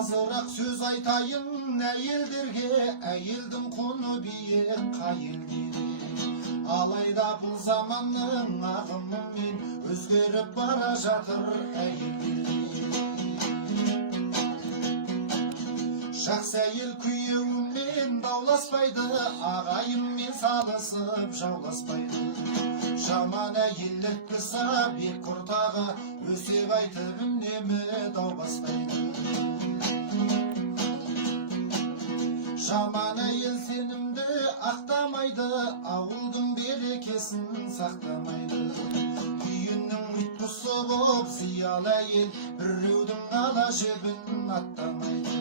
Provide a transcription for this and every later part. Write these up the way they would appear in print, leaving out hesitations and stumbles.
Azırak söz aytayın әйелдерге, әйелдің құны биік қайылдері. Алайда бұл заманның ағымымен өзгеріп бара жатыр әйелдері. Жақсы әйел күйеуімен дауласпайды, ағайынмен салысып жауласпайды. Жаман әйел іркіса бек құртағы, өсеп айтып үнемі дау бастайды. Жаман әйел сенімді ақтамайды, ауылдың берекесін сақтамайды. Үйінің ұйтқысы боп зиялы әйел, біреудің ала жебін аттамайды.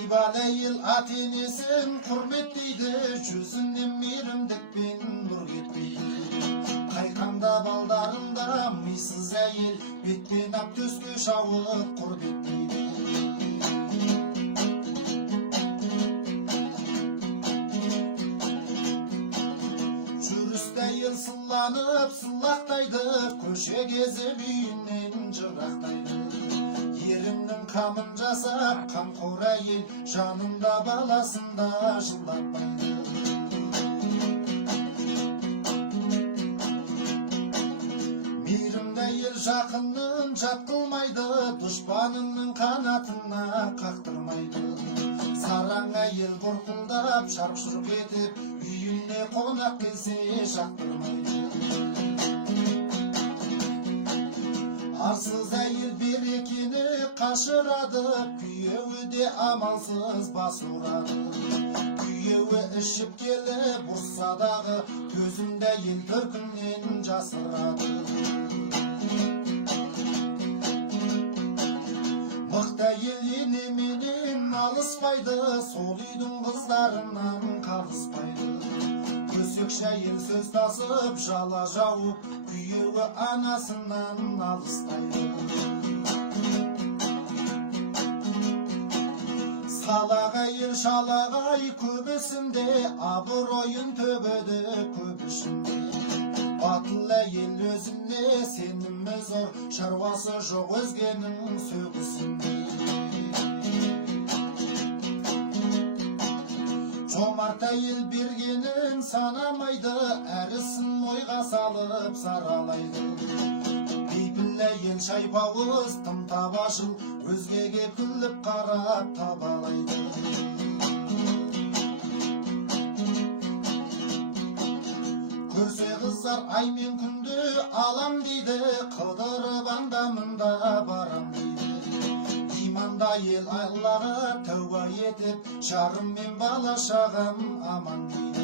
Ибалы әйел ата-енесін құрметтейді, жүзінен мейірімдікпен нұр кетпейді. Қайқаңда балдарында мисыз әйел, бетпен ап төске шауып құр бетпейді. Жүрісті әйел сыланып сылақтайды, көше кезіп үйінен жырақтайды. Ерімнің қамын жасап, қамқор әйел, жанында баласында жылатпайды. Мейірімді әйел жақынын жат қылмайды, дұшпанының қанатына қақтырмайды. Сараң әйел бұрқылдап, шарқ-шұрқ етіп, үйіне қонақ келсе жақтырмайды. Арсыз әйел берекені қашырады, күйеуі де амалсыз бас ұрады. Күйеуі ішіп келіп ұрса дағы, төзімді әйел төркіннен жасырады. Мықты әйел енеменен алыспайды, сол үйдің қыздарынан қалыспайды. Көсекші әйел сөз тасып, жала жауып, күйеуі анасынан алыстайды. Салақ әйел шалағай көбісінде, абыройын төгеді көп ішінде. Батыл әйел өзіне сенімі зор, шаруасы жоқ өзгенің сөгісінде. Жомарт әйел бергенін санамайды, әрісін ойға салып саралайды. Бейпіл әйел шайпауыз тым табашыл, өзгеге күліп қарап табалайды. Көрсе қыздар аймен күнде алам дейді, қыдырып анда-мында барам дейді. Иманды әйел Аллаға тәуба етіп, жарым мен бала шағам аман дейді.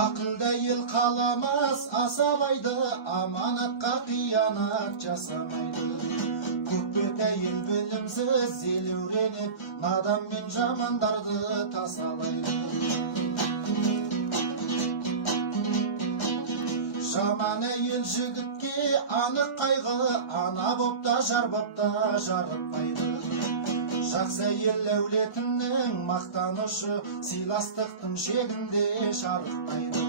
Ақылды әйел қаламас асабайды, аманатқа қиянат жасамайды. Көкбет әйел білімсіз елеуреніп, надан мен жамандарды тасалайды. Жаман әйел жігітке анық қайғы, ана боп та жар боп та жарытпайды. Жақсы әйел әулетінің мақтанышы, сыйластықтың шегінде шарықтайды.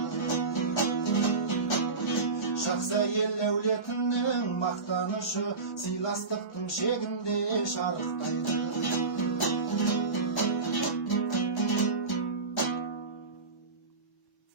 Жақсы әйел әулетінің мақтанышы, сыйластықтың шегінде шарықтайды.